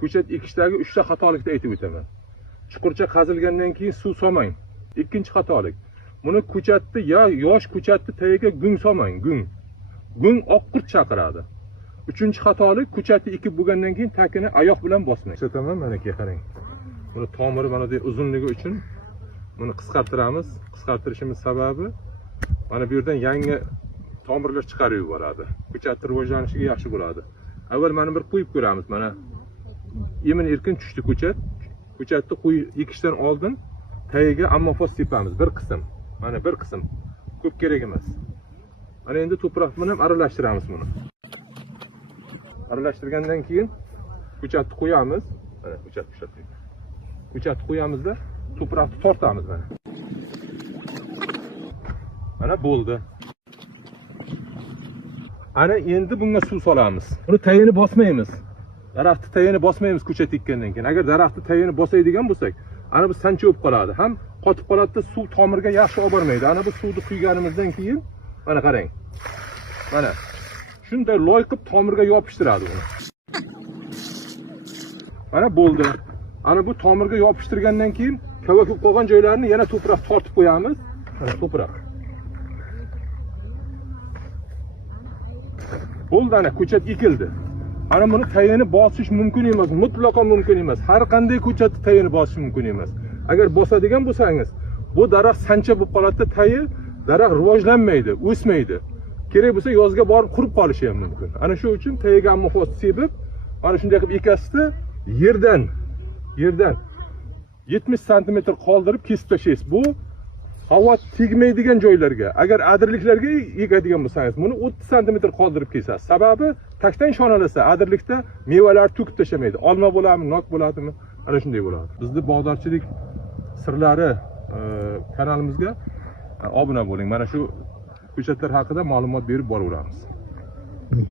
ko'chat ekishdagi 3 ta xatolikni aytib o'taman. Chuqurcha qazilgandan keyin suv solmang. Ikkinchi xatolik. Buni ko'chatni yosh ko'chatni tagiga gung solmang, gung. Gung oqqurt chaqiradi. Uchinchi xatolik, ko'chatni ekib bo'lgandan keyin takini oyoq bilan bosmang. Ko'rsataman, mana ki qarang. Buni tomiri mana bunday uzunligi uchun buni qisqartiramiz. Qisqartirishimiz sababi mana bu yerdan yangi tomirlar chiqarib yuboradi. Ko'chatning rivojlanishiga yaxshi bo'ladi. Avval mana bir qo'yib ko'ramiz. Mana emin erkin tushdi ko'chat. Ko'chatni ekishdan oldin tagiga ammofos sepamiz bir qism. Mana bir qism. Ko'p kerak emas. Mana endi to'proq bilan aralashtiramiz buni. Aralashtirgandan keyin ko'chatni qo'yamiz. Mana ko'chat pishadi. Ko'chatni qo'yamizda to'proqni tortamiz mana. Mana bo'ldi. Ana endi bunga suv solamiz. Buni tayini bosmaymiz. Daraxtni tayini bosmaymiz ko'chat ekkandan keyin. Agar daraxtni tayini bosaydigan bo'lsak, ana bu sancha bo'lib qoladi. Ham qotib qoladi, suv tomirga yaxshi olib bormaydi. Ana bu suvni quyganimizdan keyin mana qarang. Mana shunday loy qilib tomirga yopishtiradi uni. Mana bo'ldi. Ana bu tomirga yopishtirgandan keyin kava ko'p qolgan joylarini yana to'proq tortib qo'yamiz. Mana to'proq. Bo'ldi, ana ko'chat ekildi. Ana buni tayini bosish mumkin emas, mutlaqo mumkin emas. Har qanday ko'chatni tayini bosish mumkin emas. Agar bosadigan bo'lsangiz, bu daraxt sancha bo'lib qoladi, tayi daraxt rivojlanmaydi, o'smaydi. Kerak bo'lsa yozga borib qurib qolishi ham mumkin. Ana shu uchun tayiga ammofos sepib, mana shunday qilib ekasizda yerdan 70 sm qoldirib kesib tashlaysiz. Bu havo tegmaydigan joylarga, agar adirliklarga ekadigan bo'lsangiz, buni 30 sm qoldirib kesasiz. Sababi tashdan shonalasa, adirlikda mevalar to'kib tashlamaydi. Olma bo'ladimi, nok bo'ladimi? Ana shunday bo'ladi. Bizning bog'dorchilik sirlari kanalimizga obuna bo'ling. Mana shu ko'chatlar haqida ma'lumot berib boraveramiz.